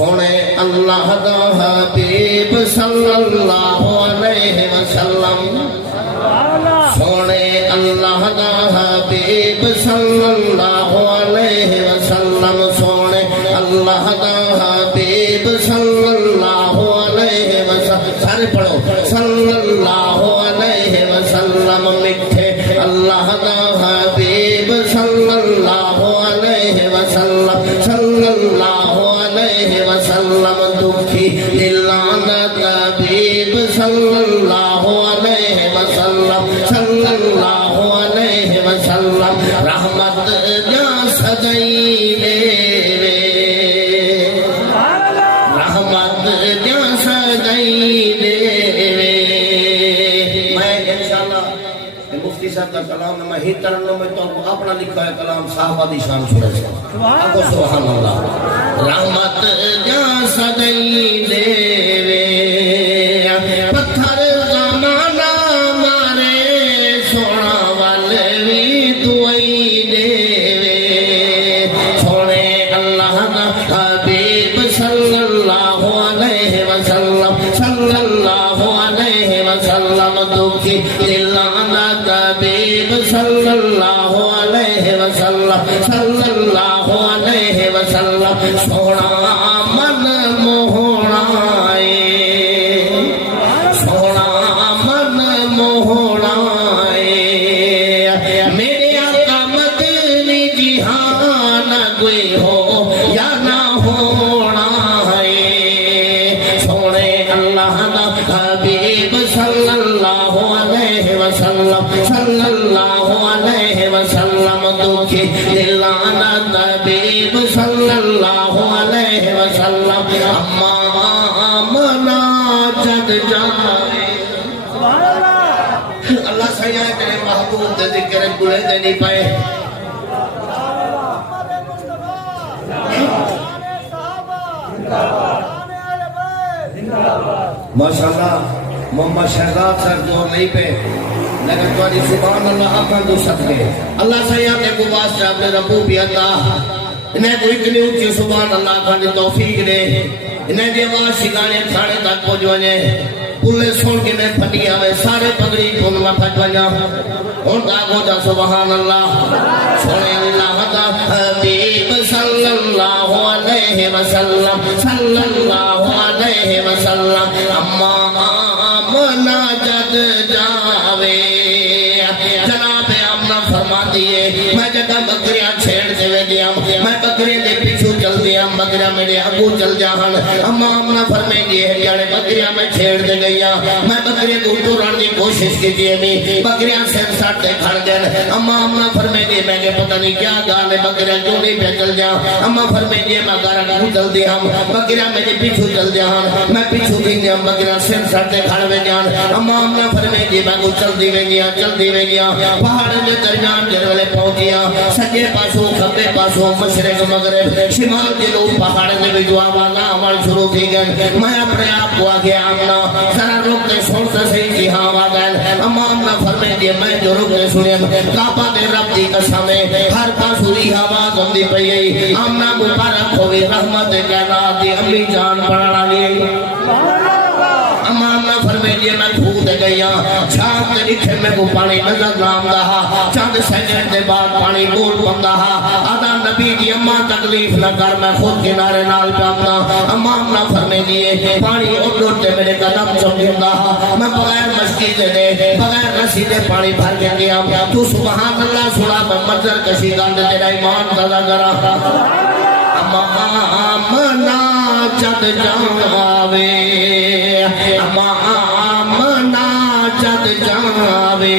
سونے اللہ دا حبیب صلی اللہ علیہ وسلم سونے اللہ دا حبیب صلی اللہ علیہ وسلم سونے اللہ دا حبیب صلی اللہ علیہ وسلم سارے پڑھو صلی اللہ علیہ وسلم مٹھے اللہ دا حبیب صلی اللہ علیہ وسلم صلی اللہ علیہ وسلم دکھی دلان دا طبیب صلی اللہ علیہ وسلم صلی اللہ علیہ وسلم رحمت جا سجائی دے رحمت جا سجائی دے میں انشاءاللہ مفتی صاحب کا کلام میں ہی ترنم میں تو اپنا لکھا ہے کلام صاحب دی شان سورج ہے آگو سبحان اللہ رحمت جا سجائی دے پتھر زمانہ مارے سونا والے بھی دعائی دے سونے اللہ دا حبیب صلی اللہ علیہ وسلم صلی اللہ علیہ وسلم دکھی دلانا طبیب صلی اللہ علیہ وسلم صلی اللہ علیہ وسلم سونا من موہنا سونا من موہنا میرے آقا مدنی جہان کوئی ہو یا نہ ہونا ہے سونے اللہ دا حبیب صلی اللہ علیہ وسلم صلی اللہ علیہ وسلم دکھی دلانا طبیب صلی اللہ علیہ وسلم اما آمنا جد جائے اللہ سیاں تیرے محبوب دے ذکر گلے دے نہیں پائے ماشاءاللہ محمد شہزاد صاحب جو نہیں پہ لیکن تمہاری سبحان اللہ اپنا دو سکتے اللہ سیاں تے کو واسطہ اپنے ربوبیت انہیں کو اتنی اونچی سبحان اللہ کھانے توفیق دے انہیں دی آواز شگانے کھانے تک پہنچ ونے پلے سن کے میں پھٹیاں میں سارے پگڑی کھول میں پھٹ وجا اور داغو جا سبحان اللہ سونے اللہ دا حبیب صلی اللہ علیہ وسلم صلی اللہ علیہ وسلم اما آمنا جد جاوے جناب آمنا فرما دیئے میں جگہ بکریاں چھیڑ دے دیا میں بکری دے پیچھو چل دیا بکریاں میرے ابو چل جاہن اما آمنا فرمے دیئے جانے بکریاں میں چھیڑ دے گیا میں بکری کو ٹوران دی کوشش کی دیئے میں بکریاں سیر ساٹھ دے کھڑ گئے اما آمنا فرمے دیئے میں کہ پتہ نہیں کیا گالے بکریاں جو نہیں پہ چل جا اما فرمے دیئے میں گارا کو چل دیا بکریاں میرے پیچھو چل جاہن میں پیچھو دی دیا بکریاں سیر ساٹھ دے کھڑ وے جان اما آمنا فرمے دیئے میں کو چل دی وے گیا پہاڑ میں درمیان جرولے پہنچیا سجے پاسو کھبے پاسو مشرق مغرب شمال کے لوگ پہاڑ میں بھی جو آوازاں عمل شروع کی گئے میں اپنے آپ کو آگے آمنا ذرا رکنے سنتا صحیح کی ہاں آگئے اما آمنا فرمے دیئے میں جو رکنے سنے کعبہ دے رب دی قسمیں ہر پاسو دی آواز ہم دی پئی آمنا مبارک ہوئی رحمت کہنا دی امی جان پڑھنا لی امامنا فرمے دیئے میں پھوک دے گیا چاند دے لکھے میں کو پانی نظر نام دہا چاند سیکنڈ دے بعد پانی بول پم دہا آدھا نبی دی اما تکلیف نہ کر میں خود کنارے نال پہ اپنا امامنا فرمے دیئے پانی اٹھوٹ دے میرے قدم چمکن دہا میں بغیر مشکی دے بغیر رسی دے پانی بھر کے گیا تو سبحان اللہ سنا میں منظر کشی گاند تیرا ایمان تازہ کرا امامنا جد جاوے امامنا جد جاوے